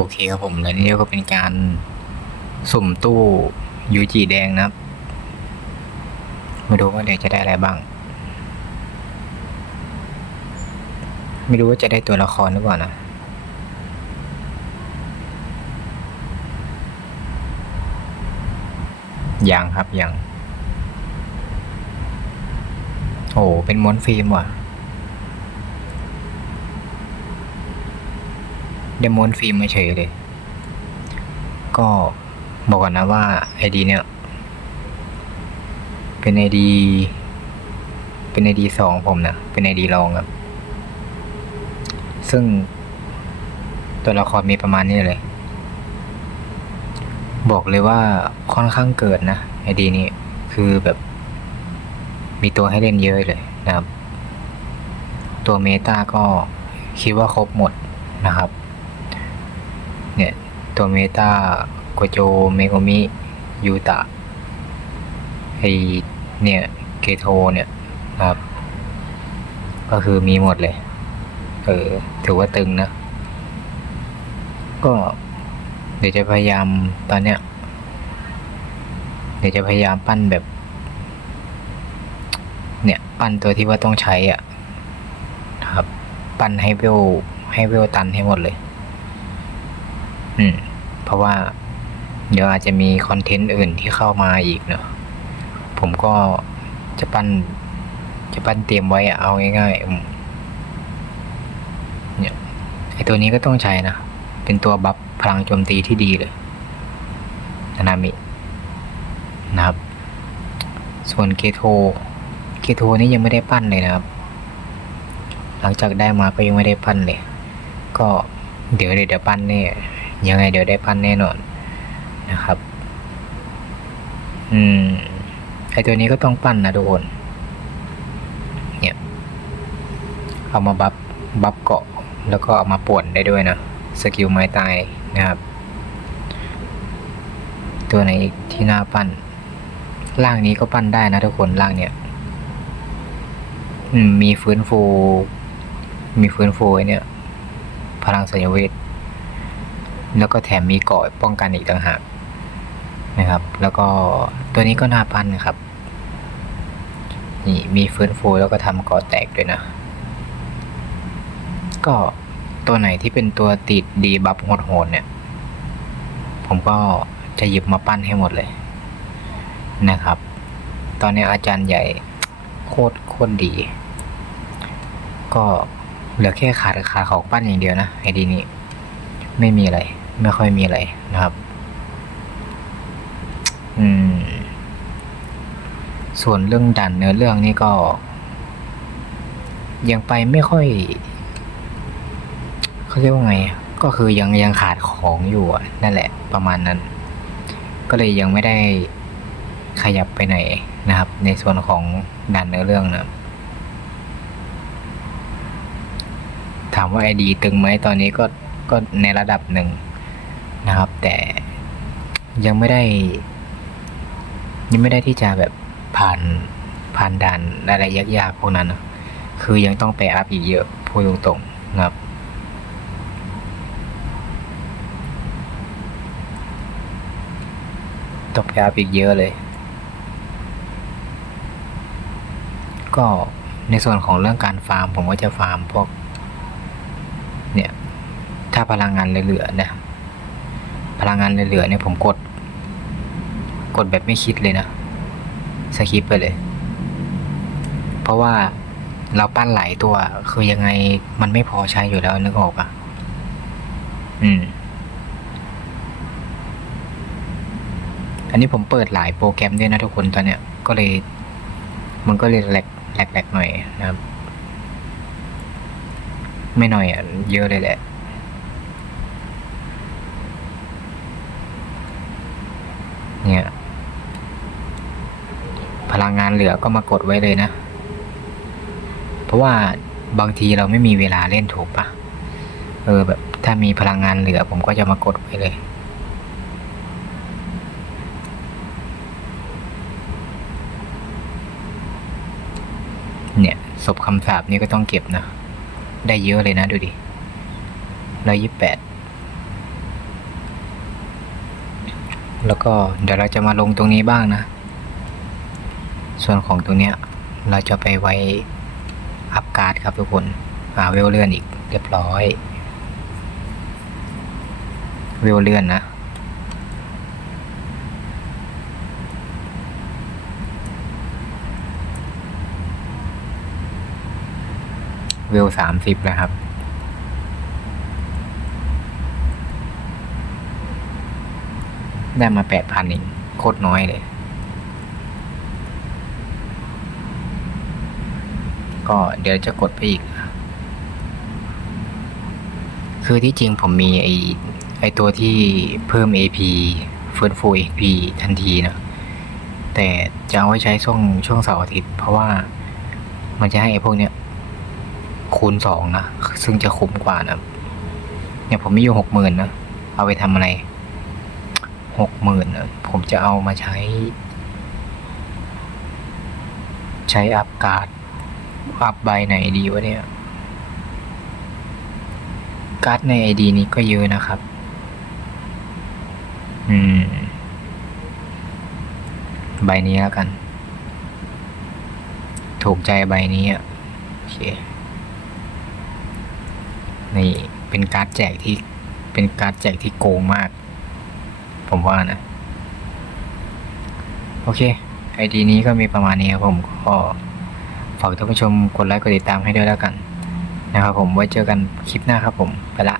โอเคครับผมและนี่ก็เป็นการสุ่มตู้ยูจิแดงนะครับไม่รู้ว่าเดี๋ยวจะได้อะไรบ้าง ไม่รู้ว่าจะได้ตัวละครหรือเปล่านะยังครับยัง โอ้เป็นม้วนฟิล์มว่ะ ได้ม้วนฟิล์มมาเฉยเลย ก็บอกก่อนนะว่าไอดีเนี่ย เป็นไอดีเป็นไอดีสองผมนะ เป็นไอดีรองครับ ซึ่งตัวละครมีประมาณนี้เลย บอกเลยว่าค่อนข้างเกิดนะไอดีนี้คือแบบ มีตัวให้เล่นเยอะเลยนะครับ ตัวเมตาก็คิดว่าครบหมดนะครับ เนี่ยตัวเมตาโกโจเมโกมิยูตะไอเนี่ยเกโทเนี่ยครับ ก็คือมีหมดเลย เออ ถือว่าตึงนะ ก็เดี๋ยวจะพยายามตอนเนี้ย เดี๋ยวจะพยายามปั้นแบบ เนี่ยปั้นตัวที่ว่าต้องใช้อะนะครับ ปั้นให้เวลให้เวลตันให้หมดเลย อืม เพราะว่าเดี๋ยวอาจจะมีคอนเทนต์อื่นที่เข้ามาอีกเนาะผมก็จะปั้น จะปั้นเตรียมไว้อะเอาง่ายๆเนี่ยไอตัวนี้ก็ต้องใช้นะ เป็นตัวบัฟพลังโจมตีที่ดีเลยนานามินะครับ ส่วนเกโทเกโทนี่ยังไม่ได้ปั้นเลยนะครับ หลังจากได้มาก็ยังไม่ได้ปั้นเลย ก็เดี๋ยวเดี๋ยวปั้นแน่ยั ยังไงเดี๋ยวได้ปั้นแน่นอนนะครับ อืม ไอตัวนี้ก็ต้องปั้นนะทุกคน เนี่ย เอามาบัฟ บัฟเกาะ แล้วก็เอามาป่วนได้ด้วยนะ สกิลไม้ตายนะครับ ตัวไหนอีกที่น่าปั้นร่างนี้ก็ปั้นได้นะทุกคนร่างเนี้ยอืม มีฟื้นฟู มีฟื้นฟูไอเนี่ย พลังสัญญเวท แล้วก็แถมมีเกาะป้องกันอีกต่างหากนะครับ แล้วก็ตัวนี้ก็น่าปั้นนะครับ นี่มีฟื้นฟูแล้วก็ทำเกาะแตกด้วยนะ ก็ตัวไหนที่เป็นตัวติดดีบัฟโหดๆเนี่ย ผมก็จะหยิบมาปั้นให้หมดเลยนะครับ ตอนนี้อาจารย์ใหญ่โคตรโคตรดี ก็เหลือแค่ขาดขาของปั้นอย่างเดียวนะไอดีนี้ ไม่มีอะไร ไม่ค่อยมีอะไรนะครับ อืม ส่วนเรื่องดันเนื้อเรื่องนี่ก็ ยังไปไม่ค่อยเขาเรียกว่าไง ก็คือยังยังขาดของอยู่นั่นแหละ ประมาณนั้น ก็เลยยังไม่ได้ขยับไปไหนนะครับ ในส่วนของดันเนื้อเรื่องนะถามว่าไอดีตึงไหมตอนนี้ก็ก็ในระดับหนึ่ง นะครับ แต่ยังไม่ได้ ยังไม่ได้ที่จะแบบผ่านผ่านด่านอะไรยากๆพวกนั้น คือยังต้องไปอัพอีกเยอะพูดตรงๆนะครับต้องไปอัพอีกเยอะเลย ก็ในส่วนของเรื่องการฟาร์ม ผมก็จะฟาร์มพวก เนี่ย ถ้าพลังงานเหลือๆนะ พลังงานเหลือๆเนี่ยผมกด กดแบบไม่คิดเลยนะสคิปไปเลย เพราะว่าเราปั้นหลายตัว คือยังไงมันไม่พอใช้อยู่แล้วนึกออกปะอืม อันนี้ผมเปิดหลายโปรแกรมด้วยนะทุกคนตอนเนี้ย ก็เลย มันก็เลยแหลกแหลกแหลกหน่อยนะครับ ไม่หน่อยอะ เยอะเลยแหละ เนี่ย พลังงานเหลือก็มากดไว้เลยนะ เพราะว่าบางทีเราไม่มีเวลาเล่นถูกปะเออแบบถ้ามีพลังงานเหลือผมก็จะมากดไว้เลย เนี่ยศพคำสาปนี่ก็ต้องเก็บนะ ได้เยอะเลยนะดูดิร้อยยี่แปดแล้วก็เดี๋ยวเราจะมาลงตรงนี้บ้างนะ ส่วนของตรงเนี้ยเราจะไปไว้อัพการ์ดครับทุกคนอ่าเวลเลื่อนอีกเรียบร้อย เวลเลื่อนนะ เวลสามสิบนะครับได้มาแปดพันเองโคตรน้อยเลย ก็เดี๋ยวจะกดไปอีก คือที่จริงผมมีไอไอตัวที่เพิ่ม AP ฟื้นฟู AP ทันทีนะ แต่จะเอาไว้ใช้ช่วงช่วงเสาร์อาทิตย์ เพราะว่ามันจะให้ไอพวกเนี้ยคูณสองนะ ซึ่งจะคุ้มกว่านะเนี่ยผมมีอยู่หกหมื่นนะ เอาไปทำอะไรหกหมื่นนะผมจะเอามาใช้ ใช้อัพการ์ด อัพใบไหนดีวะเนี่ย การ์ดในไอดีนี้ก็เยอะนะครับ อืม ใบนี้แล้วกัน ถูกใจใบนี้อะโอเค นี่เป็นการ์ดแจกที่ เป็นการ์ดแจกที่โกงมาก ผมว่านะ โอเคไอดีนี้ก็มีประมาณนี้ครับผมก็ ฝากท่านผู้ชมกดไลค์กดติดตามให้ด้วยแล้วกันนะครับผมไว้เจอกันคลิปหน้าครับผมไปละ